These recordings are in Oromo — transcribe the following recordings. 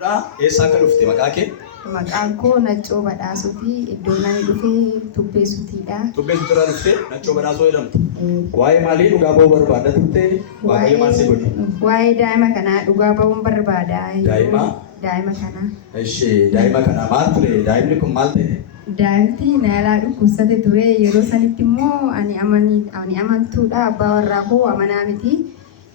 Eessaa akka dhufte maqaa kee? Maqaan koo Naccoo Badhaasuuti. Iddoon ani dhufee Tubbee Sutiidha. Tubbee Sutiirraa dhuftee Naccoo Badhaasoo jedhamti. Waa'ee maalii dhugaa ba'uu barbaadda turte? Waa'ee maal si godhe? Waa'ee daa'ima kanaa dhugaa ba'uun barbaada. Daa'ima? Daa'ima kanaa. Ishee daa'ima kanaa maal ture? Daa'imni kun maal ta'e? Daa'imti naalaa dhukkubsate ture. Yeroo sanitti immoo ani amantuudha. Abbaa warraa koo amanaa miti.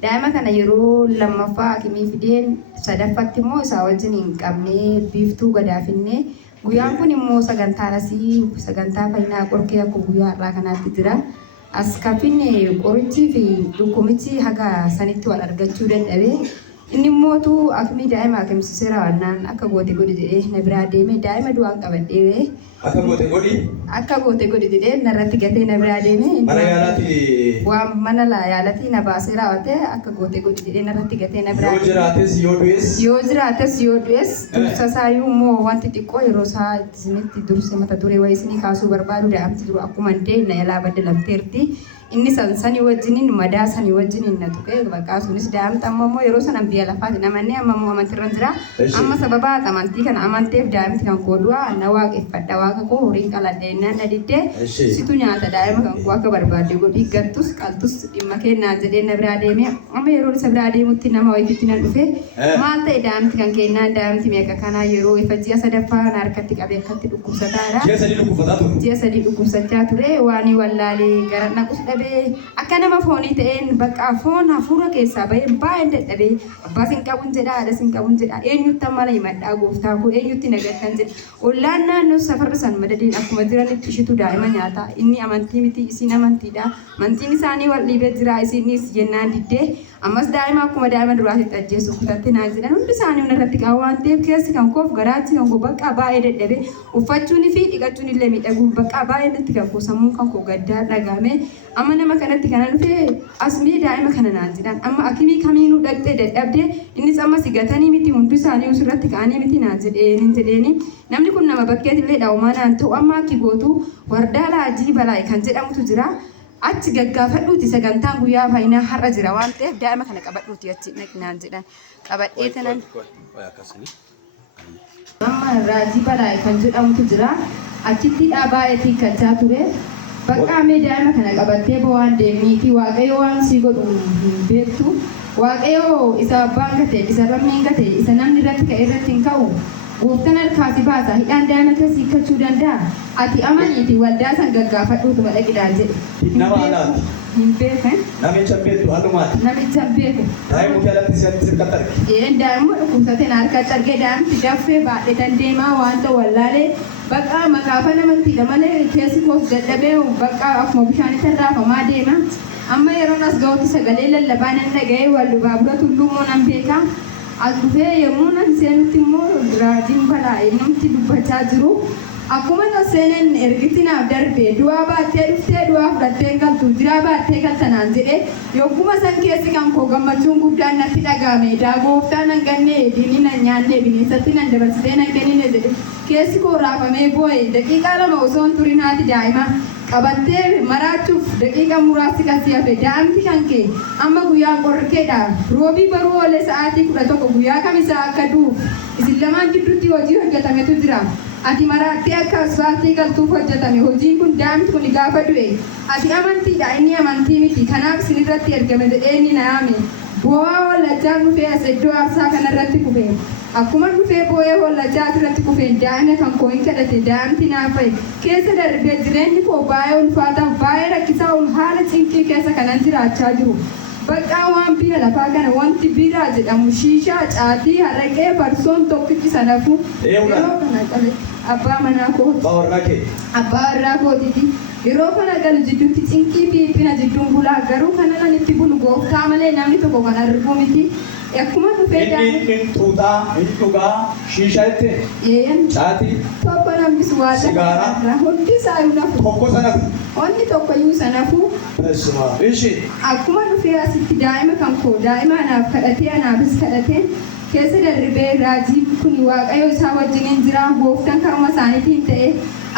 Daa'ima kana yeroo lammaffaa hakimii fideen sadaffatti immoo isaa wajjin hin qabnee biiftuu gadaafinne guyyaan kun immoo sagantaa fayyinaa qorkee akka guyyaa har'aa kanaatti jira. As kafinne qorichii fi dhukkumichi haga sanitti wal argachuu dadhabee inni immootu hakimii daa'ima hakimsiiseera wannaan akka goote godhi jedhee na biraa deeme daa'ima du'aan qabadhee akka goote godhi jedhee narratti gatee na biraa deeme mana yaalaati waan mana yaalatii na baasee raawwate akka goote godhi jedhee narratti gatee na biraa yoo jiraates yoo du'es dursa isaayyuu immoo wanti xiqqoo yeroo isaa isinitti durse mata duree wayii isinii kaasuu barbaadu daa'imti dura akkuma hin na yaalaa baddalamteerti. Inni sanii wajjiniin madaa sanii wajjiniin na tuqee bakka sunis daa'imta ammoo yeroo sanan biyya lafaati namanni amma amantirra jira. Amma sababa amantii kana amanteef daa'imti kan koo du'a na waaqeffadha waaqa koo horiin qaladhee naan dhadiddee situ nyaata daa'ima kan koo akka barbaadde godhi gattus qaltus dhimma kennaa jedhee na biraa deeme amma yeroo isa biraa deemutti nama wayiitti nan dhufe maal ta'e daa'imti kan kennaa daa'imti meeqa kanaa yeroo ifa ji'a sadaffaa na harkatti qabee akkatti dhukkubsataadha. Ji'a sadii dhukkubsachaa ture waan wallaalee gara naqus akka nama foonii ta'een bakka foon hafuura keessaa bahee baay'een dadhabee abbaas hin qabun jedha haadhas hin qabun jedha eenyutti amma himadhaa gooftaa koo eenyutti nagaddan jedha ollaan naannoo safarri san madadiin akkuma jiranitti ishitu daa'ima nyaata inni amantii miti isiin amantiidha amantiin isaanii wal dhiibee jira isiinis jennaan diddee ammas daa'ima akkuma daa'ima duraatitti ajjeesu kutatte naan jedhan hundi isaanii irratti qabu waan ta'eef keessi kan koof garaachi kan koo bakka baay'ee dadhabee uffachuun fi dhiqachuun illee miidhaguun bakka baay'ee natti kan koo sammuun kan koo gaddaa dhagahame amma nama kanatti kana dhufee asmii daa'ima kana naan jedhan amma akimii kamiinuu dhaqxee dadhabdee innis amma sigatanii miti hundi isaanii usirratti ka'anii miti naan jedheeni namni kun nama bakkeetillee dha'umaa naan ta'u amma akki gootu wardaa laajii balaa'i kan jedhamutu jira. Achi gaggaafadhuuti sagantaan guyyaa faayinaa har'a jira waan ta'eef daa'ima kana qabadhuuti achi naan jedhan qabadhee tanan amma raajii balaa'i kan jedhamutu jira achitti baay'ee tiikkachaa ture bakka amee daa'ima kana qabattee bo'aan deemiiti waaqayyo waan sii godhu hin beektu waaqayyo isa abbaan gate isa lammiin gate isa namni irratti ka'e irratti hin ka'u gooftaan harkaasi baasa hidhaan daa'ima keessi hiikkachuu danda'a ati amaniiti waldaa san gaggaafadhuutu madhaqidhaan jedhe nama alaati hin beekan namicha beektu halumaati namicha beeku daa'imni jalatti sirkatti arge daa'imni dhukkubsatee na harkatti argee daa'imti daffee baadhee dandeemaa wanta wallaalee bakka maqaafa namantiidha malee keessi koos dadhabee bakka akkuma bishaanitti raafamaa deema amma yeroon as ga'utti sagalee lallabaa nan dhaga'ee wal baabura tullummoo nan beeka as dhufee yommuu nan seenutti immoo raajiin balaa'ee namti dubbachaa jiru akkuma nan seenan ergitti naaf darbe du'aa baattee dhuftee du'aa fudhattee galtu jiraa baattee galtanaan jedhee yogguma san keessi kan koo gammachuun guddaan natti dhagahame gooftaa nan gannee diinii nan nyaannee bineensatti nan dabarsitee nan kennine jedhe keessi koo raafamee boo'e daqiiqaa lama osoo hin turin haati daa'ima qabattee maraachuuf daqiiqa muraasti kasii hafe daa'imti kan kee amma guyyaa qorkeedha roobii baruu oolee sa'aatii 11 guyyaa kamisaa akka du'uuf isin lamaan gidduutti hojii hojjetametu jira ati maraattee akka asfaaltii galtuuf hojjetame hojiin kun daa'imti kun gaafa du'e ati amantiidha inni amantii miti kanaaf isin irratti ergame jedhee inni naame bu'aa hollachaa dhufee as iddoo aarsaa kanarratti kufe akkuma dhufee boo'ee hollachaa irratti kufe daa'ima kan koo hin kadhate daa'imti naaf fa'i keessa darbee jireenyi koo baay'ee ulfaataa baay'ee rakkisaa haala cinqii keessa kanan jiraachaa jiru bakka waan biyya lafaa kana wanti biiraa jedhamu shiishaa caatii haraqee farsoon tokkichi sanafu yeroo kana qabe abbaa manaa kooti abbaa warraa kootiti yeroo kana galu jidduutti cinqii fi dhiphina jidduun bulaa garuu kana nan itti bulu gooftaa malee namni tokko kan argu miti akkuma dhufee daa'imni xuuxaa dhugaa shiishaa itti caatii tokko namnis waa sigaaraa hundi isaa nafu tokko sanafu wanni tokko iyyuu sanafu akkuma dhufee asitti daa'ima kan koo daa'ima anaaf kadhatee anaafis kadhatee keessa darbee raajii kun waaqayyo isaa wajjiniin jira gooftaan karuma isaaniitiin ta'e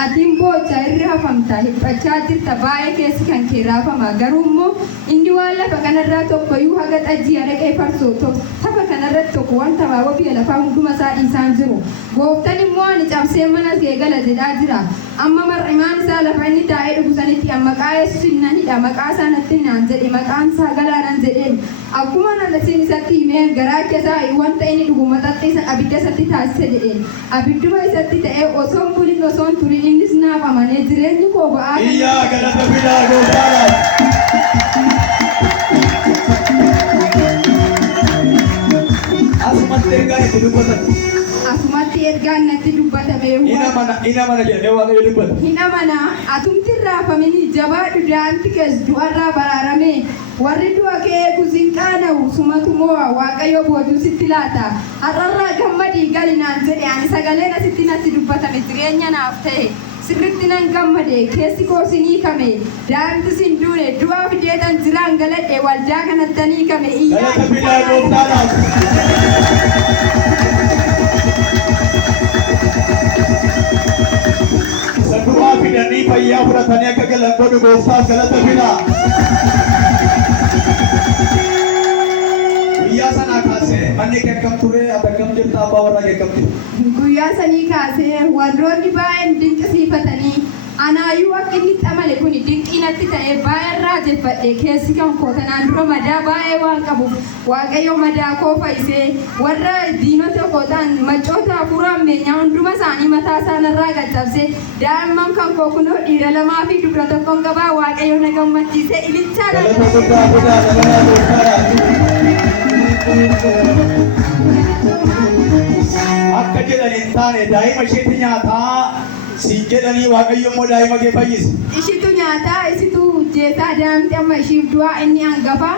atiin boocha irra hafamta hibbachaa jirta baay'ee keessi kan kee raafama garuu immoo inni waan lafa kanarraa tokkoyyuu haga xajjii araqee farsoo tafa kanarratti tokko wanta baaboo biyya lafaa hunduma isaa dhiisaan jiru. Gooftaan immoo ani cabsee mana kee gala jedhaa jira. Amma mar'imaan isaa lafa inni taa'ee dhugu sanitti maqaa Yesuus nan hidha maqaa isaa natti naan jedhe maqaan isaa galaanan jedheen. Akkuma nalasiin isatti himeen garaa keessaa wanta inni dhugu maxaxxii isa abidda isatti taasise jedheen. Abidduma isatti ta'ee osoo hin bulin osoo hin turin innis naaf amanee jireenyi koo ba'aa. Iyyaa galata fidaa gooftaadhaaf. Asumatti ergaa itti dubbatan. Asumatti ergaan natti dubbatame. Ina mana jedhamee waaqayyo dubbata. Hin amana atumti raafamanii jabaadhu daa'imti kees du'arraa baraarame warri du'a kee eegus hin qaana'u sumatu mo'a waaqayyo boojuu sitti laata har'arraa gammadii gali naan jedhe ani sagaleen asitti natti dubbatame jireenya naaf ta'e sirritti nan gammade keessi koo sinii kame daa'imti sin duune du'aa fideetan jiraan galadhe waldaa kanattanii kame iyyaa Galata fidaa gooftaadhaaf. Sadu'aa fidanii fayyaa fudhatanii akka galan godhu gooftaaf galata fidaa. Guyyaa sanaa kaasee manni kee akkam ture ati akkam jirta abbaa warraa kee akkam ture? guyyaa sanii kaasee warroonni baay'een dinqisiifatanii anaayyuu akka inni xamale kun dinqii natti ta'e baay'ee raajeffadhe keessi kan koo tanaan dura madaa baay'ee waan qabuuf waaqayyo madaa koo fayyisee warra diinota koo ta'an macoota hafuura ammeenyaa hunduma isaanii mataa isaanirraa caccabsee daa'imman kan koo kunoo dhiira lamaa fi dubara tokkoon qabaa waaqayyo na gammachiisee ilichaa Galata guddaa guddaa galata gooftaadhaaf. Akka jedhan hin taane daa'ima isheetti nyaataa siin jedhanii waaqayyo immoo daa'ima kee fayyise. Ishitu nyaataa isitu jeetaa daa'imti amma ishiif du'aa inni hangafa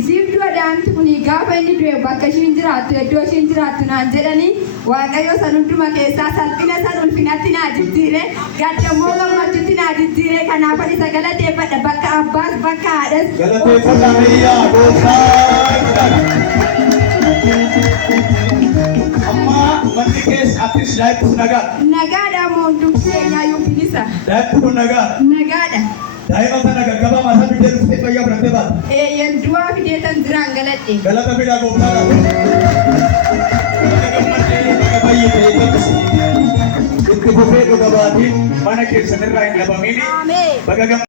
isiif du'a daa'imti kun gaafa inni du'e bakka ishiin jiraattu iddoo ishiin jiraattu naan jedhanii waaqayyo san hunduma keessaa salphina san ulfinatti naa jijjiire gaddammoo gammachuutti naa jijjiire kanaafan isa galateeffadha bakka abbaas bakka haadhas. Galateeffadhaa biyyaa gooftaa. Amma manni keessa attis daa'imtis nagaa. Nagaadha moo hundumti keenyaayyuu bilisa. Daa'imti kun nagaa. Nagaadha. Daa'ima sana gaggabaa maasaa biddeen dhuftee fayyaa fudhattee baata. Eeyyan du'aa fideetan jiraan galadhe. Galata fidaa gooftaadhaaf. Baga gammaddee baga fayyitee eebbisi. Itti fufee dhuga baatiin mana keessanirraa hin dhabamiini. Ameen. Baga gammaddee.